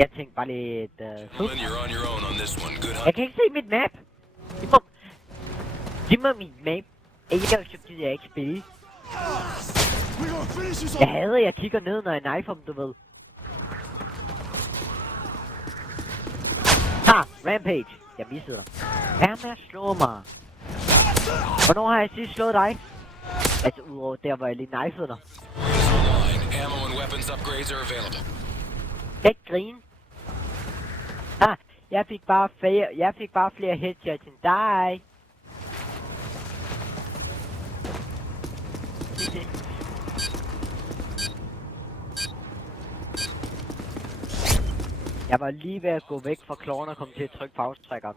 Jeg tænkte bare lidt... You're Jeg kan ikke se mit map. Giv mig mit map. Ellers så gider jeg ikke spille. Jeg hader, jeg kigger ned, når jeg knifer dem, du ved. Ha! Rampage! Jeg missede dig. Vær med at slå mig. Hvornår har jeg sidst slået dig? Altså udover der, hvor jeg lige knifede dig. Ikke grine. Ah, jeg fik bare flere headshots end dig. Jeg var lige ved at gå væk fra kloven og komme til at trykke pause-trækkeren.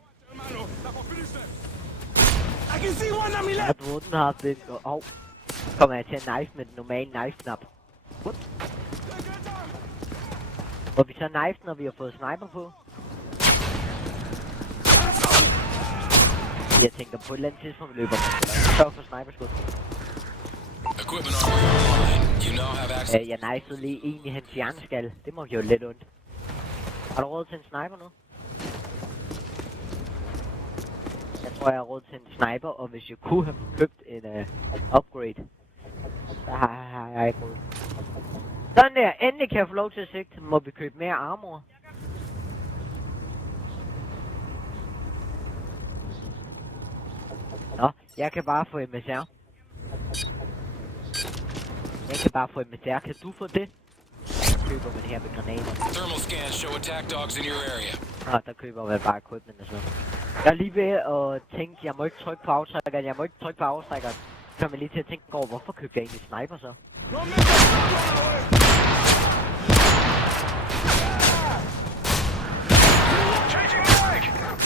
Jeg troede, den har den. Kommer jeg til at knife med den normale knife-knap. Hvor vi så knife, når vi har fået sniper på. Jeg tænker på et eller andet tidspunkt løber man. Så for sniperskud. Jeg knifede lige en i hans hjerneskal. Det må jo lidt ondt. Har du råd til en sniper nu? Jeg tror, jeg har råd til en sniper, og hvis jeg kunne have købt en upgrade, så har jeg ikke råd. Sådan der, endelig kan jeg få lov til at sigte. Må vi købe mere armor? Nå, jeg kan bare få MSR. Jeg kan bare få MSR. Kan du få det? Køber man her med granater. Thermal scans show attack dogs in your area. Nå, der køber man bare equipment og sådan. Jeg er lige ved at tænke, jeg må ikke trykke på aftrækkeren, Så kan man lige til at tænke over, hvorfor købte jeg egentlig sniper så?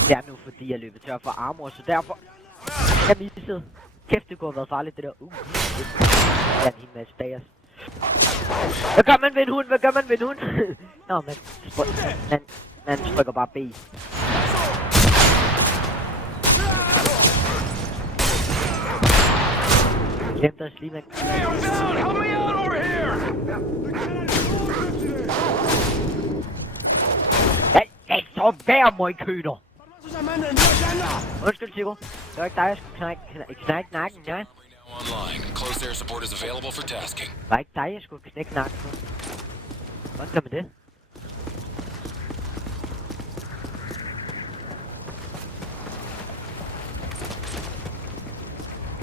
Det er nu fordi jeg løber tør for armor, så derfor... Jeg missede. Kæft, det kunne have været farligt det der. Ja, en masse bagers. Hvad gør man ved en hund? Nå, man trykker bare B. Glemte os lige med... Hey, så vær møgkøder! Undskyld, Sigurd. Det var ikke dig, jeg skulle knække nakken, ja? Det var ikke dig, jeg skulle knække nakken på. Hvordan gør man det?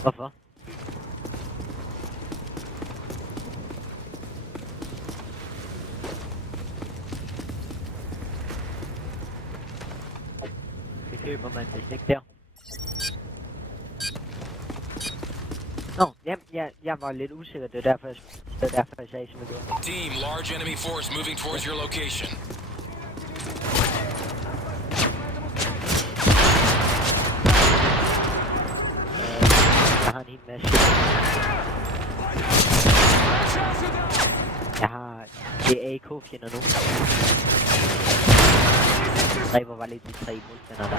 Hvorfor? Det køber man vist ikke der. Nå, jeg var lidt usikker, det er derfor jeg sagde, som jeg gjorde. Team, large enemy force moving towards your location. Jeg har en hel masse. Jeg har... Det er AK-fjender nu. Dræber var lidt de 3 modstandere der.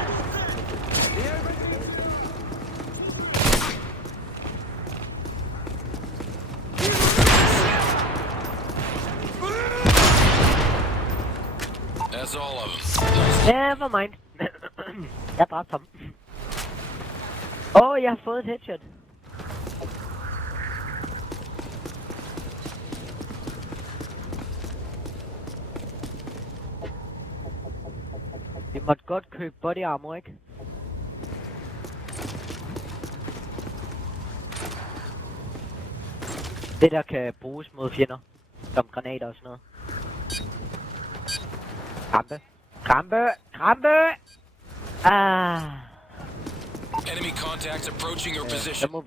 That's all of them. Never mind. Jeg dræbte ham. Jeg har fået et headshot. Vi måtte godt købe body armor, ikke? Det der kan bruges mod fjender. Som granater og sådan noget. Krampe! Enemy contacts approaching your position. Så må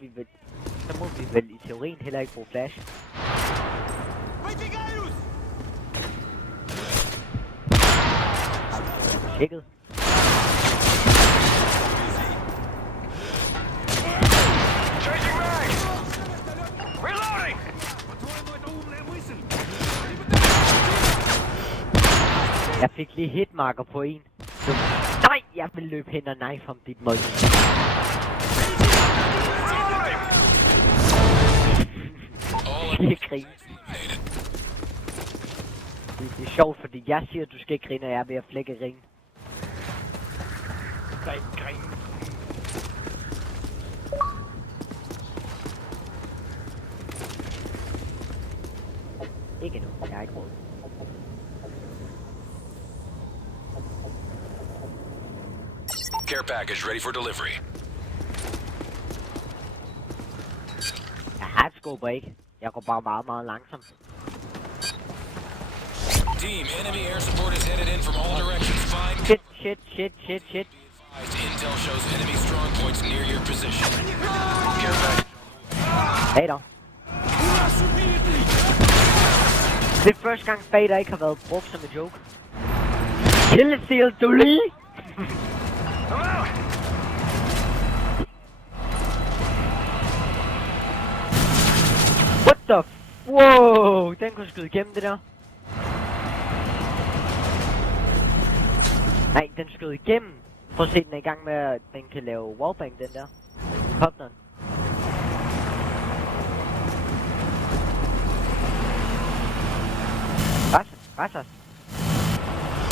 vi vel i teorien heller ikke bruge flash. Tjekket. Jeg fik lige hitmarker på en. Nej, jeg vil løbe hen og knife ham, dit møg. Jeg griner. Det er sjovt, fordi jeg siger, at du skal ikke grine, og jeg er ved at flække ringen. Grin. Ikke nu, jeg har ikke råd. Care package ready for delivery. Jeg har et skubber ikke. Jeg går bare meget, meget langsomt. Team, enemy air support is headed in from all directions. Find Shit. intel shows enemy strong points near your position. Care package. Hey dog. Det er første gang Fader ikke har været brugt som en joke. Kill Seal, du lige! What the wow, den kunne skyde igennem det der. Nej, den skød igennem. Prøv at se, den er i gang med, at den kan lave wallbang, den der. Kopteren. Rasas.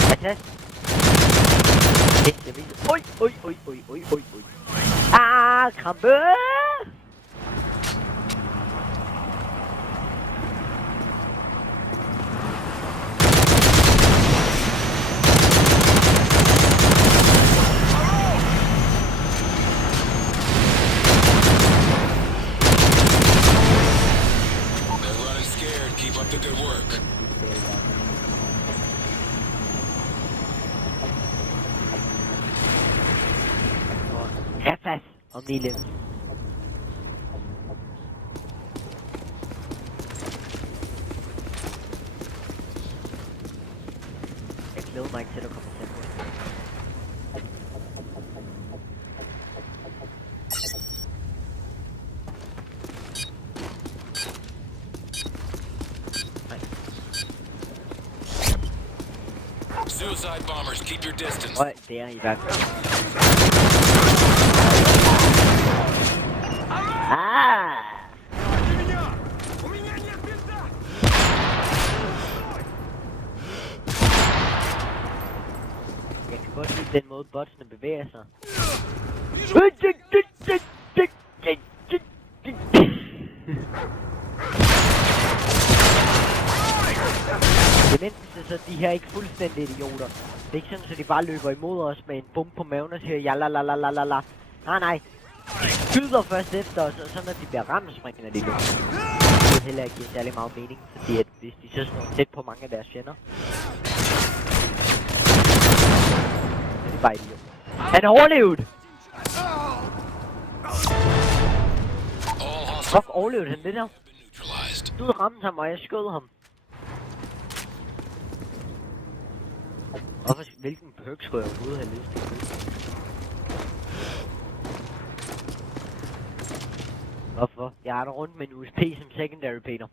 Fantastisk. Det er oj. Ah, krampe! They're running scared. Keep up the good work. Rasas om 9 levels. Jeg glæder mig ikke til, at der kommer til på. Suicide bombers, keep your distance. Høj, det er i hvert fald. Ah! У меня нет бинта! Jeg kan godt lide den måde, botsene bevæger sig. Det mindste så de her ikke fuldstændig idioter. Det er ikke sådan, at de bare løber imod os med en bum på maven og siger ja la la la la la la. Nej. Skyder først efter os, og så når de bliver ramt, springer de løber. Det vil heller ikke give særlig meget mening, fordi at hvis de så står tæt på mange af deres fjender, så er de bare idioter. Han overlevede! Fuck, overlevede han det der? Neutralized. Du ramte ham, og jeg skød ham. Hvilken perk skulle jeg overhovedet have lyst til? Hvorfor? Jeg er der rundt med en USP som secondary, Peter.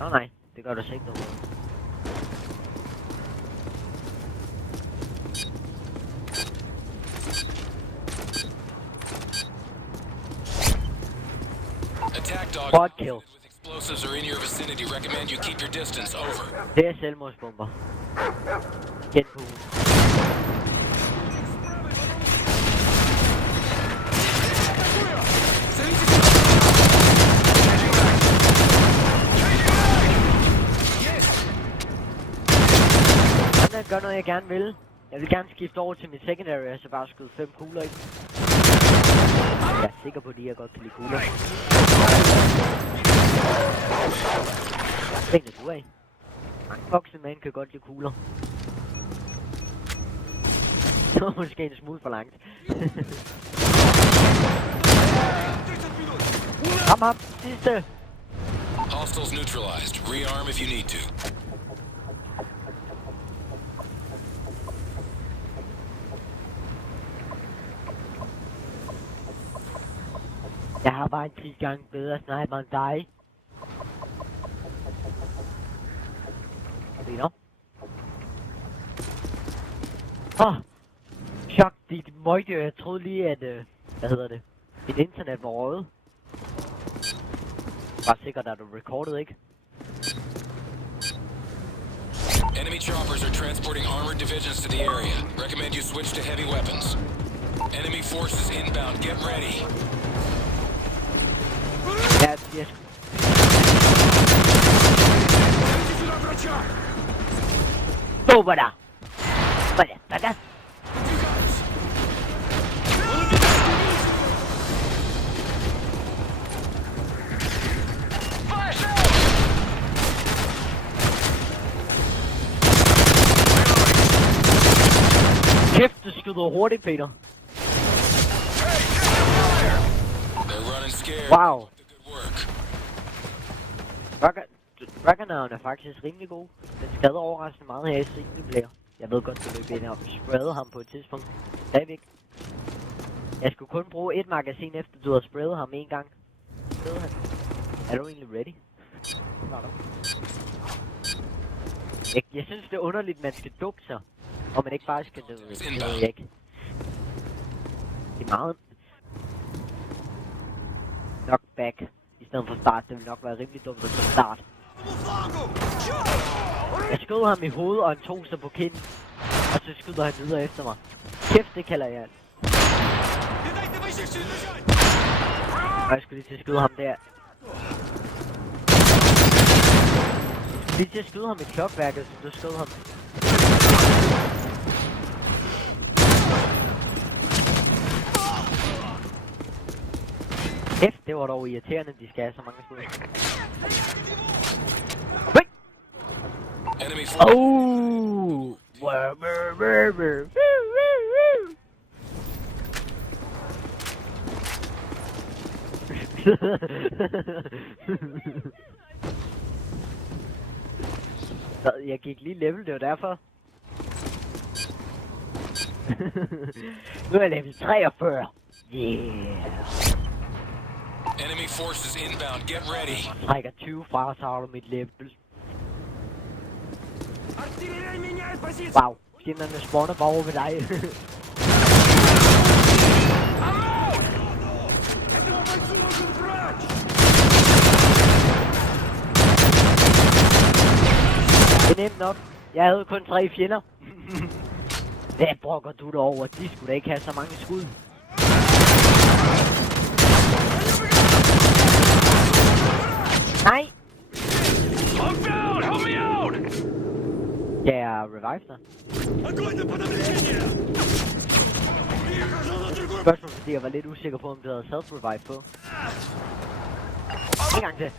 Nå nej, det gør du så ikke noget. Attack dog Quad kill. with explosives are in your vicinity. Recommend you keep your distance. Over. Det er selvmordsbomber. Genbrug. Jeg gør noget, jeg gerne vil. Jeg vil gerne skifte over til min secondary, og så bare skyde 5 kugler i. Jeg er sikker på, at jeg godt kan lide kugler. Hvad er du af? Mange voksne mænd kan godt lide kugler. Det var måske en smule for langt. Ham, sidste! Hostiles neutralized. Rearm if you need to. Jeg har bare en 10 gange bedre sniper end dig. Peter? Chok, dit møgdyr. Jeg troede lige, at... hvad hedder det? Dit internet var røget. Bare sikkert, at du recorded, ikke? Enemy choppers are transporting armored divisions to the area. Recommend you switch to heavy weapons. Enemy forces inbound. Get ready. Ja, jeg Идите сюда, врача! Super der! Sådan, sådan. Выдвигаюсь! Kæft, du skyder hurtigt, Peter. They're running scared. Wow. The good work. Dragonaren er faktisk rimelig god. Den skader overraskende meget her i single player. Jeg ved godt, du løb ind og sprayede ham på et tidspunkt. Stadigvæk. Jeg skulle kun bruge et magasin efter du havde sprayet ham en gang. Ved han? Er du egentlig ready? Var du? Jeg synes det er underligt, man skal dukke sig. Og man ikke bare skal det ved jeg ikke. Det er meget nok back i stedet for start. Det vil nok være rimelig dumt at start. Jeg skød ham i hovedet, og han tog sig på kinden. Og så skyder han videre efter mig. Kæft, det kalder jeg. Og jeg skulle lige til at skyde ham der. Jeg skulle lige til at skyde ham i klokværket, så du skød ham. Kæft, det var dog irriterende, de skal have så mange skud. Enemy Oh! Jeg gik lige level, det var derfor. Nu er jeg level 43. Yeah. Enemy forces inbound. Get ready. Trækker 20 fra, så har du mit level. Артиллерия меняет позицию! Wow, fjenderne spawner bare over ved dig. Этому бойцу нужен врач! Det er nemt nok. Jeg havde kun 3 fjender. Hvad brokker du derover? De skulle da ikke have så mange skud. Nej! I'm down! Help me out! Skal jeg revive dig? Огонь на подавление! Я хожу на другой... Spørgsmål, fordi jeg var lidt usikker på, om du havde self-revive på. En gang til.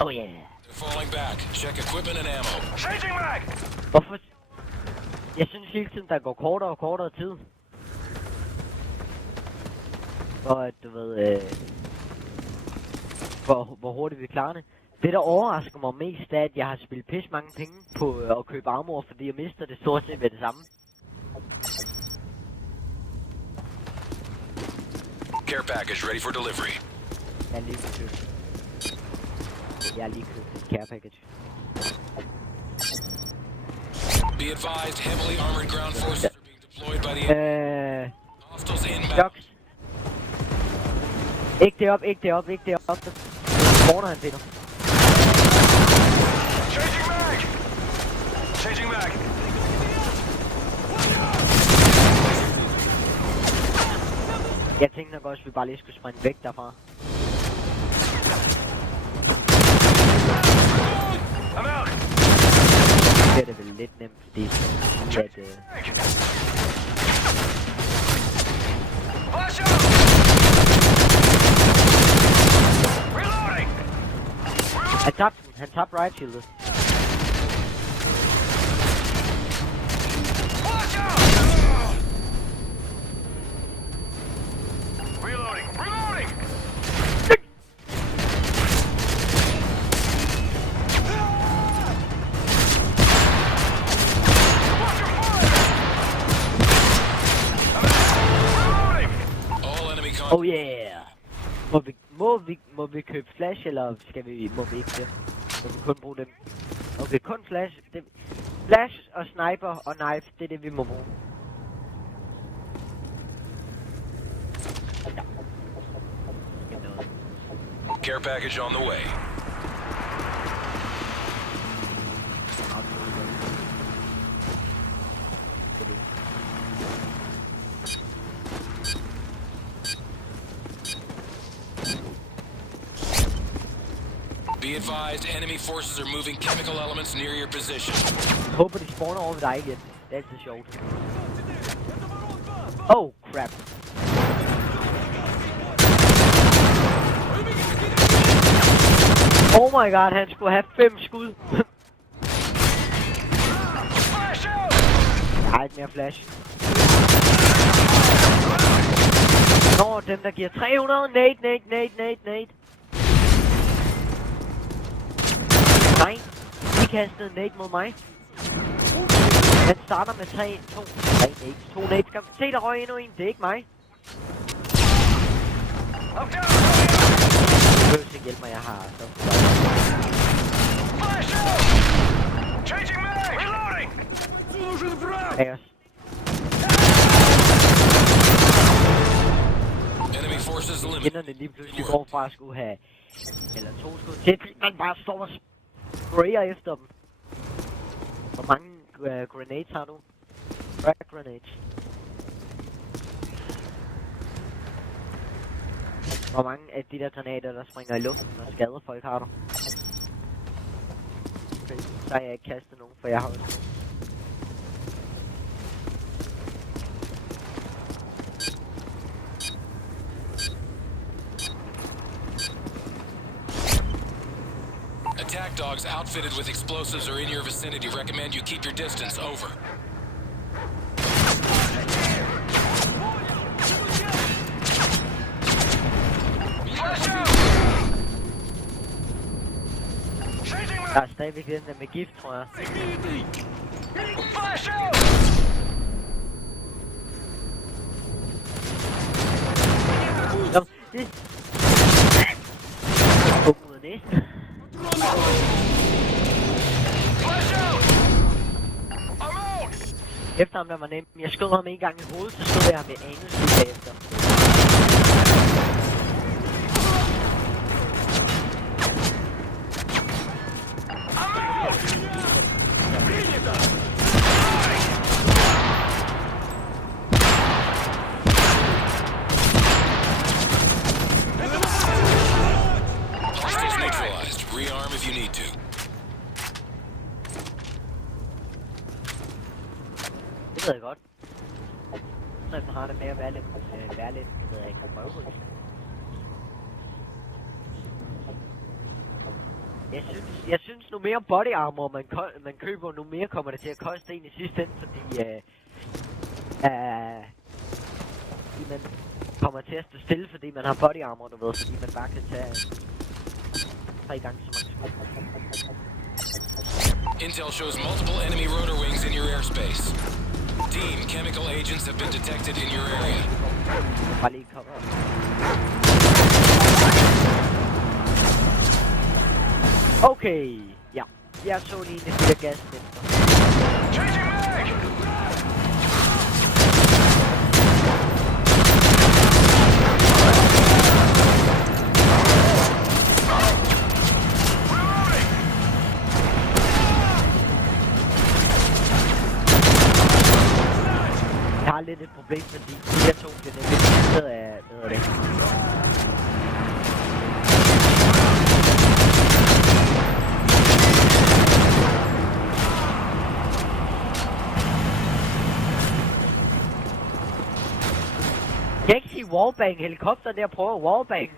Oh yeah. They're falling back. Check equipment and ammo. Changing mag! Hvorfor? Jeg synes hele tiden, der går kortere og kortere tid. For at du ved, hvor hurtigt vi klarer det. Det der overrasker mig mest er, at jeg har spillet pisse mange penge på at købe armor, fordi jeg mister det stort set ved det samme. Care package ready for delivery. Jeg har lige købt et care package. Be advised, heavily armored ground forces are being deployed by the enemy. Hostiles inbound. Jocks. Ikke det op, ikke det op, ikke det op. Så spawner han, Peter. Changing mag! Changing mag! Jeg tænkte nok også, at vi bare lige skulle springe væk derfra. I'm out! Det er det vel lidt nemt, fordi at, Flash out! Reloading! han tabte right shieldet. Watch out! Reloading! Reloading! Watch your fire! Reloading! All enemy Oh contact. yeah! Må vi købe flash, eller må vi ikke det? Må vi kun bruge dem? Okay, kun flash. Flash og sniper og knife, det er det vi må bruge. Care package on the way. Be advised, enemy forces are moving chemical elements near your position. Jeg håber, de spawner over ved dig igen. Det er altid sjovt. Oh, crap. Oh my god, han skulle have 5 skud. Jeg har ikke mere flash. Nå, dem der giver 300. Nate. Nej, de kastede nade mod mig. Han starter med 3 nades. 2 nades. Se, der røg endnu en. Det er ikke mig. Du behøver ikke hjælpe mig, jeg har så. Changing mag! Reloading! Нужен враг! Bag os. Enemy forces eliminated. Fjenderne lige pludselig går fra at skulle have... Eller 2 skud til, man bare står og sprayer efter dem. Hvor mange grenades har du? Frag grenades. Hvor mange af de der granater, der springer i luften og skader folk, har du? Okay, så har jeg ikke kastet nogen, for jeg har også. Attack dogs outfitted with explosives are in your vicinity. Recommend you keep your distance. Over. Der er stadigvæk den der med gift, tror jeg. Nå, det... Gå mod næsten. Efter ham der var nemt. Jeg skød ham en gang i hovedet, så stod jeg ham med anus bagefter. Hostiles neutralized. Rearm if you need to. Det ved jeg godt. Så man har det med at være lidt, det ved jeg ikke, røvhul. Jeg synes nu mere body armor man køber, nu mere kommer det til at koste en i sidste ende, fordi man kommer til at stå stille, fordi man har body armor, du ved, fordi man bare kan tage 3 gange så mange skud. Intel shows multiple enemy rotor wings in your airspace. Team, chemical agents have been detected in your area. Bare lige komme op. Okay, ja. Jeg så lige en lille gas efter. Changing mag! Jeg har lidt et problem, fordi de her to bliver nemlig smittet af, hvad det? Jeg kan ikke sige wallbang. Helikopter der prøver wallbang.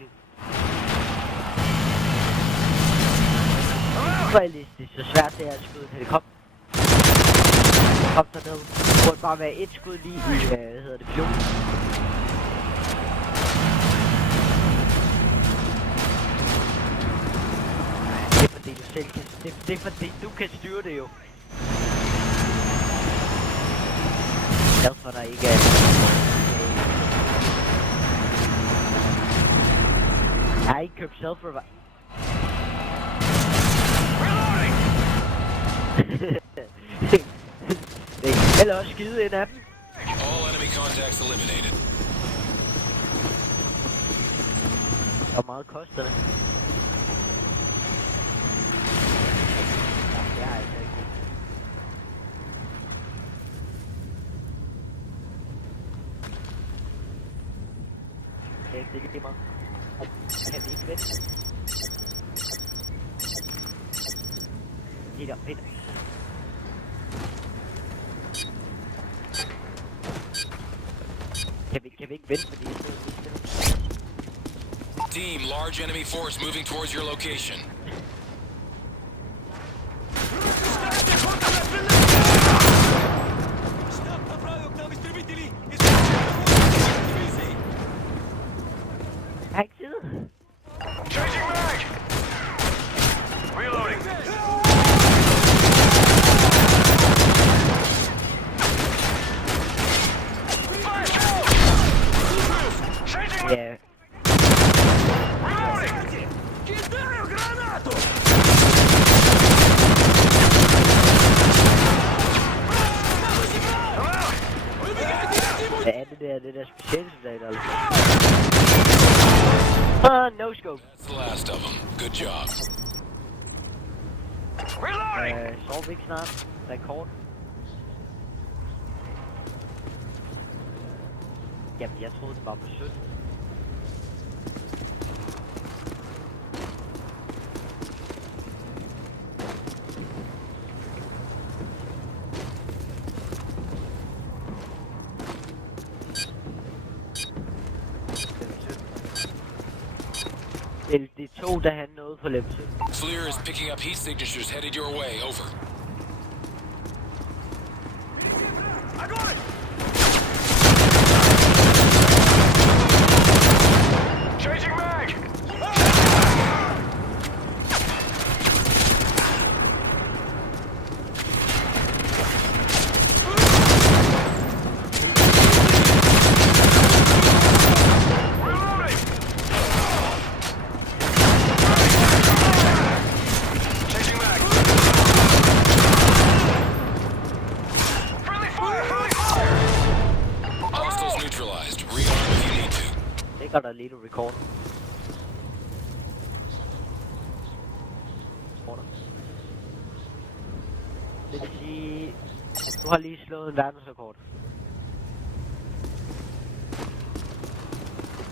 Realistisk, så svært det er at skyde en helikopter. Helikopter ned. Det burde bare være et skud lige i, hvad hedder det, fjorden. Det er fordi du selv kan, det er fordi du kan styre det jo. Jeg for dig ikke er... Jeg har ikke købt self-revive. Eller også skide en af dem. All enemy contacts eliminated. Hvor meget koster det? Det er altså ikke. Det er ikke meget. Kan vi ikke vente? Peter. Kan vi ikke vente med de steder? Team, large enemy force moving towards your location. Штаб направил к нам истребителей из дивизии. Jeg har ikke tid. Changing mag! Reloading. Fire shell! Changing mag! Ja, Reloading! Кидаю гранату! hvad er det der? Det der specialsoldater, eller? No scope. That's the last of them. Good job. Reloading! Sover vi ikke snart? Rekord. Jamen, jeg troede, det var på 17. Det tog, da han nåede på level 17. FLIR is picking up heat signatures headed your way. Over. Огонь! Changing mag! Reloading! Changing mag! Friendly fire! Friendly fire! Hostiles neutralized. Rearm if you need to. Det gør der lige du record. Det vil sige, du har lige slået en verdensrekord.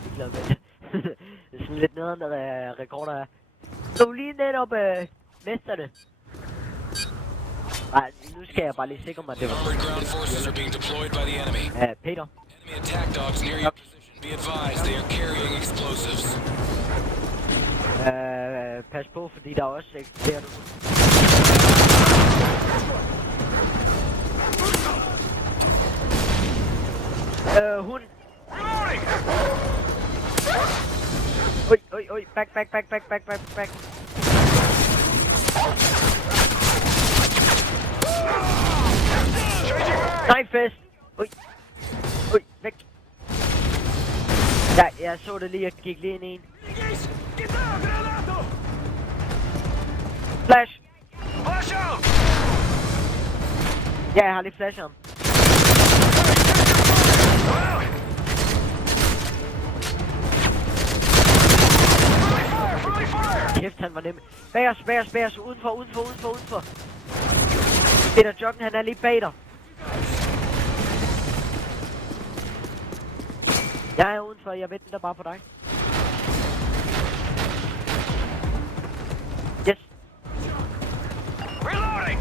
Jeg er glad med det. Det er sådan lidt nederen, når der er rekorder er. Du lige netop mesterne. Nej, nu skal jeg bare lige sikre mig, at det var Armored ground forces are being deployed by the enemy. Peter. Enemy attack dogs near your position. Be advised, they are carrying explosives. Pas på, fordi der er også eksisterer du. Hund. Reloading! Oj, back. Nej, fest. Oj, væk. Ja, jeg så det lige, jeg gik lige ind i en. Берегись! Кидаю гранату! Flash. Flash out! Ja, jeg har lige flash ham. Friendly fire! Kæft, han var nem. Bag os. Udenfor. Peter Joggen, han er lige bag dig. Jeg er udenfor, jeg venter bare på dig. Yes. Reloading!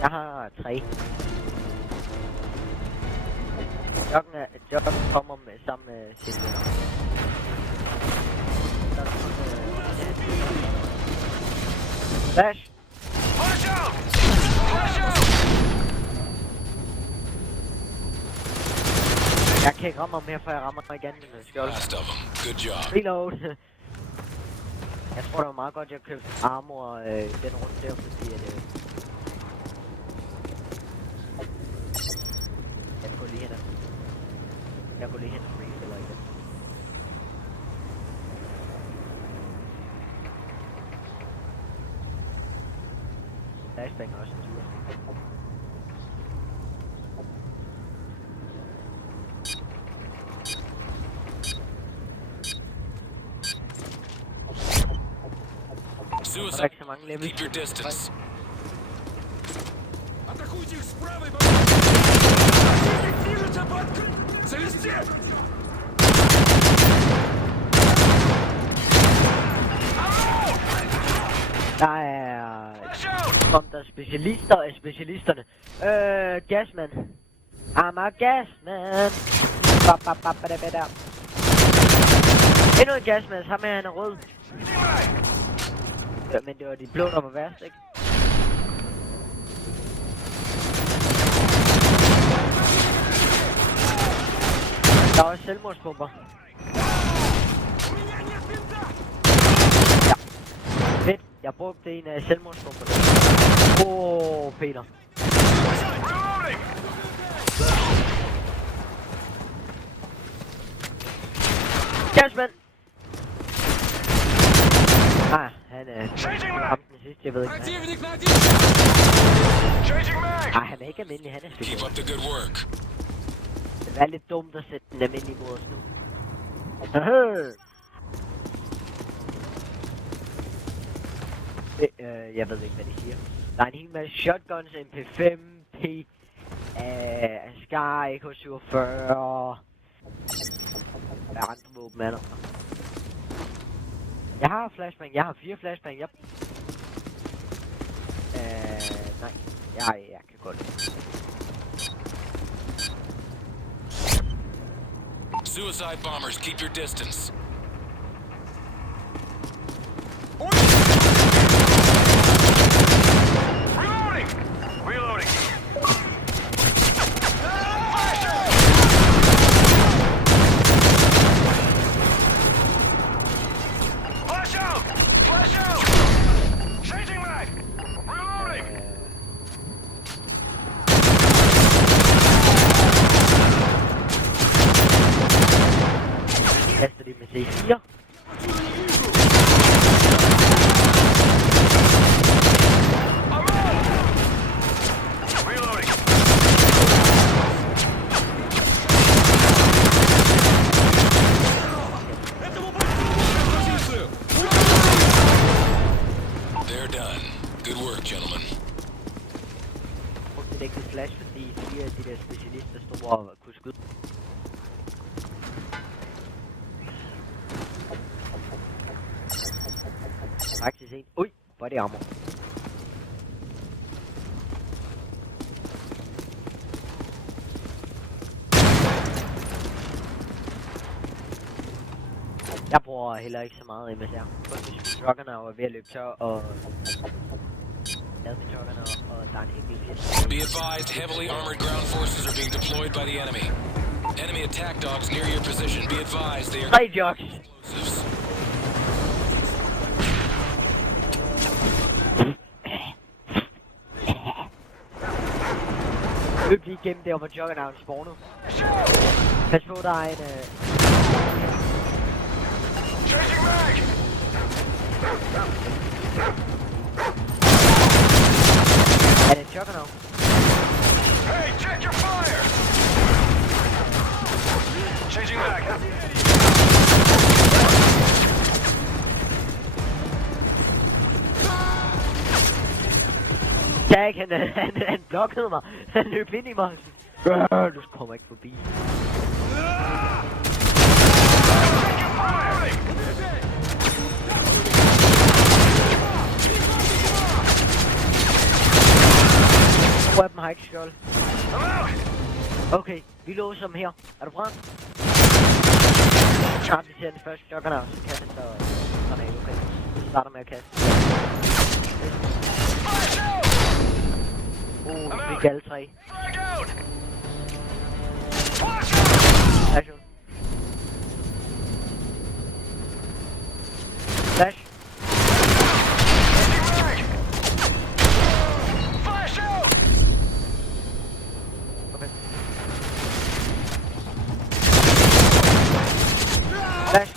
Jeg har 3. Joggen kommer med sammen med sin venner. Flash. Flash out! Flash out! Jeg kan ikke ramme ham mere, før jeg rammer mig igen med skjold. Last of them. Good job. Reload. Jeg tror, det var meget godt, jeg købte armor den runde der, fordi at... Jeg går lige hen og... refiller igen. Flashbang er også en tur. Suicide. Så mange levels. Keep your distance. Атакуйте их с правой движется под... Завести! Алло! Der er... Kom der specialister af specialisterne. Gasman. I'm a gasman. Endnu en gasman, ham her han er rød. Ja, men det var de blå, der var værst, ikke? Der er også selvmordspumper. Ja. Fedt. Jeg brugte en af selvmordspumperne. Peter. Gasman! Han er ham den sidste, jeg ved ikke. Han er ikke almindelig, han er Keep speciel. up the good work. Det er lidt dumt at sætte den almindelige mod os nu. Jeg ved ikke, hvad de siger. Der er en hel masse shotguns, MP5, P, Scar, AK-47. Hvad andre våben er der? Jeg har flashbang, jeg har 4 flashbang, yep. Nej, jeg kan godt. Suicide bombers, keep your distance. Reloading! Reloading! Flash out! Flash out! Changing mag! Reloading! Kaster de med C4. Reloading! They're done. Good work, gentlemen. Brugte det ikke flash, fordi 4 af de der specialister stod og kunne skyde. Faktisk en. Ui, body armor. Jeg bruger heller ikke så meget MSR. Kun hvis truckerne er ved at løbe tør og... med truckerne og der er en helt vildt. Be advised, heavily armored ground forces are being deployed by the enemy. Enemy attack dogs near your position. Be advised, they are 3 jogs! explosives. Løb lige igennem der, hvor Juggernaut spawner. Pas på, der er en... Changing mag! Er det en Juggernaut? Hey, check your fire! Changing mag! Jack, han blokkede mig. Han løb ind i mig. Du kommer ikke forbi. To af dem har ikke skjold. Okay, vi låser dem her. Er du bra? Ja, vi ser den første Juggernaut, så kan den så... Sådan er okay. Vi starter med at kaste. Vi fik alle 3. Action. Flash. Okay. Flash.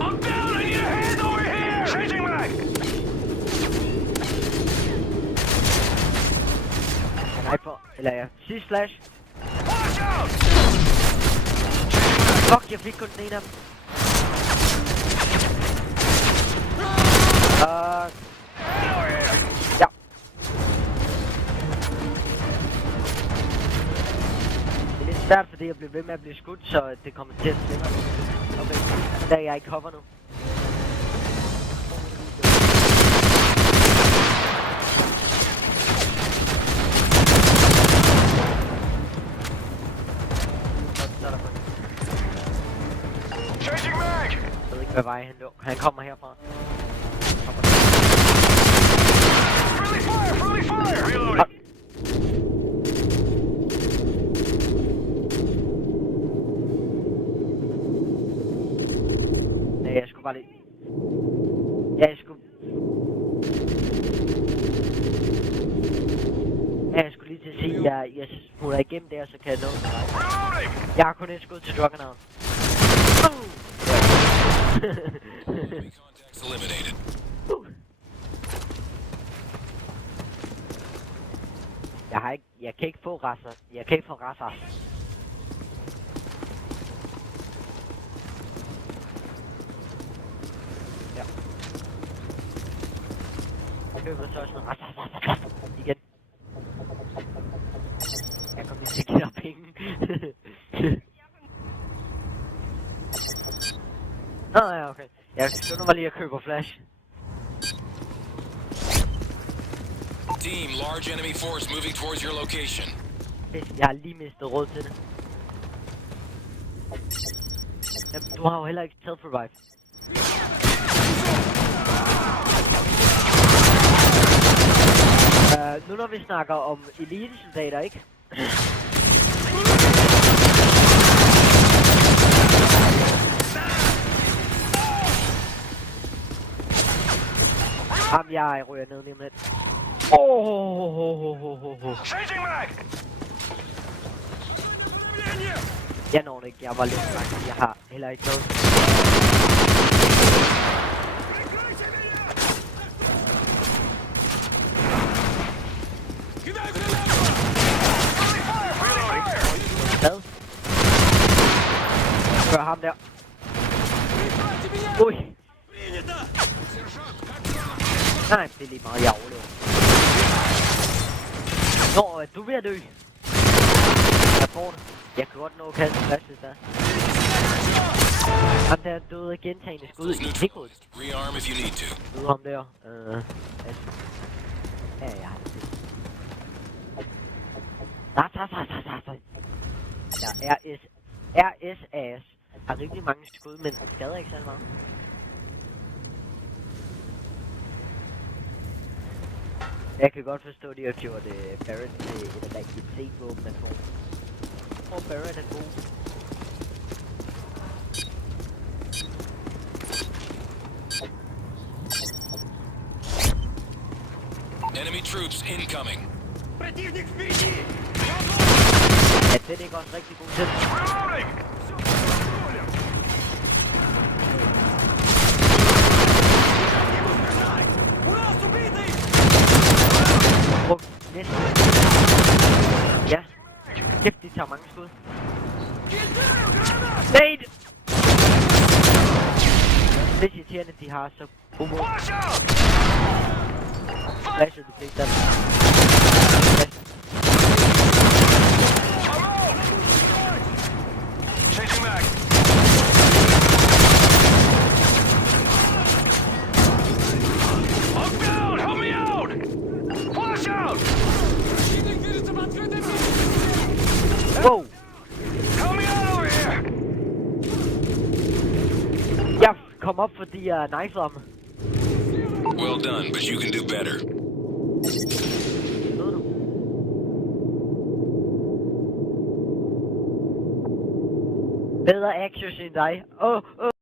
I'm down! I need a hand over here! Changing mag! Sniper. Eller ja. Sidst flash. Watch out! Fuck, jeg fik kun den ene af dem. Ja. Det er lidt svært, fordi jeg bliver ved med at blive skudt, så det kommer til at slippe. Okay, der er jeg i cover nu. Changing mag! Jeg ved ikke, hvad vej han lå. Han kommer herfra. Friendly fire! Friendly fire! Reloading! Nej, jeg skulle bare lige... Ja, jeg skulle lige til at sige, at jeg smutter igennem der, så kan jeg nå det. Reloading! Jeg har kun et skud til Juggernaut. Enemy contacts eliminated. Jeg kan ikke få raser. Jeg kan ikke få raser. Ja. Jeg løber så sådan raser. Igen. Jeg kommer lige til at give dig penge. Nå ja, okay. Jeg skynder mig lige at købe flash. Team, large enemy force moving towards your location. Jeg har lige mistet råd til det. Jamen, du har jo heller ikke taget revive. Nu når vi snakker om elitesoldater, ikke? Jamen, jeg ryger ned lige om lidt. Changing mag! Jeg når det ikke, jeg var lidt langt, jeg har heller ikke noget. Hvad? Gør ham der. Ui. Nej, det er lige meget, jeg overlever. Nå, er du ved at dø? Jeg får det. Jeg kan godt nå at kaste plads, hvis der. Ham der døde gentagende skud i klikhovedet. Rearm if you need to. Ude ham der. Ja, jeg har det. Ja, RSAS har rigtig mange skud, men skader ikke særlig meget. Jeg kan godt forstå, at de har gjort Barrett til et rigtigt C-våben at få. Og Barrett er god. Enemy troops incoming. Противник впереди! Ja, den er ikke også rigtig god til. Reloading! Ура, убитый! Brug næste. Ja. Kæft, de tager mange skud. Кидаю гранат! Nej! Det er irriterende, de har så god mod. Watch out! Flashet de fleste af dem. I'm out! Changing mag! I'm down! Help me out! Flash out! Wow! Help me out over here! Jeg kom op, fordi jeg knifede ham. Well done, but you can do better. Ved du? Bedre accuracy end dig.